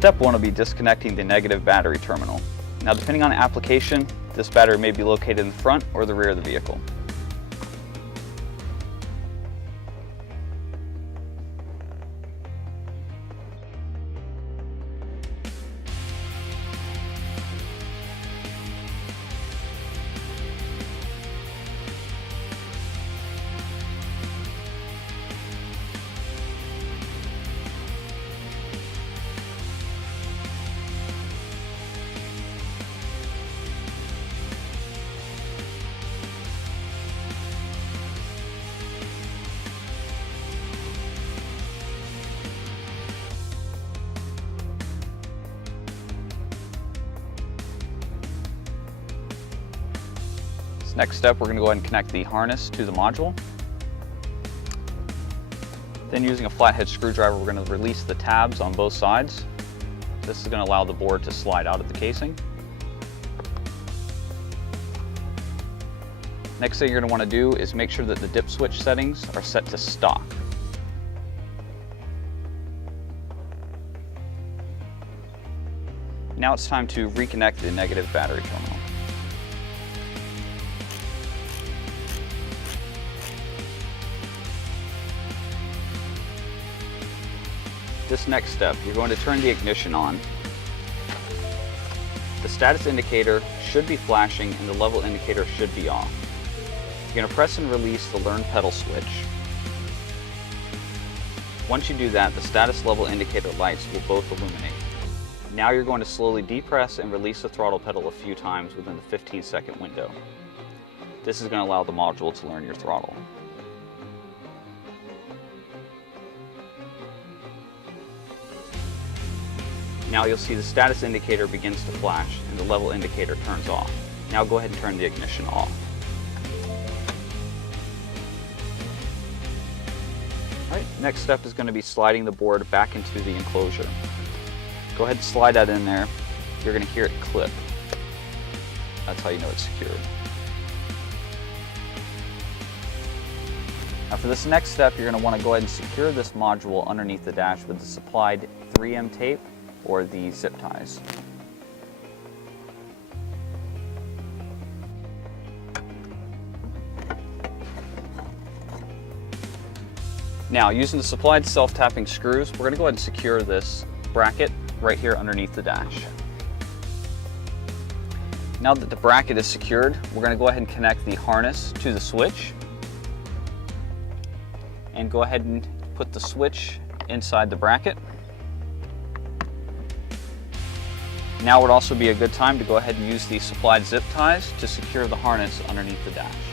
Step 1 will be disconnecting the negative battery terminal. Now, depending on the application, this battery may be located in the front or the rear of the vehicle. Next step, we're going to go ahead and connect the harness to the module. Then, using a flathead screwdriver, we're going to release the tabs on both sides. This is going to allow the board to slide out of the casing. Next thing you're going to want to do is make sure that the dip switch settings are set to stock. Now it's time to reconnect the negative battery terminal. This next step, you're going to turn the ignition on. The status indicator should be flashing and the level indicator should be off. You're going to press and release the learn pedal switch. Once you do that, the status level indicator lights will both illuminate. Now you're going to slowly depress and release the throttle pedal a few times within the 15-second window. This is going to allow the module to learn your throttle. Now you'll see the status indicator begins to flash and the level indicator turns off. Now go ahead and turn the ignition off. Alright, next step is going to be sliding the board back into the enclosure. Go ahead and slide that in there. You're going to hear it clip. That's how you know it's secured. Now for this next step, you're going to want to go ahead and secure this module underneath the dash with the supplied 3M tape or the zip ties. Now, using the supplied self-tapping screws, we're going to go ahead and secure this bracket right here underneath the dash. Now that the bracket is secured, we're going to go ahead and connect the harness to the switch and go ahead and put the switch inside the bracket. Now would also be a good time to go ahead and use the supplied zip ties to secure the harness underneath the dash.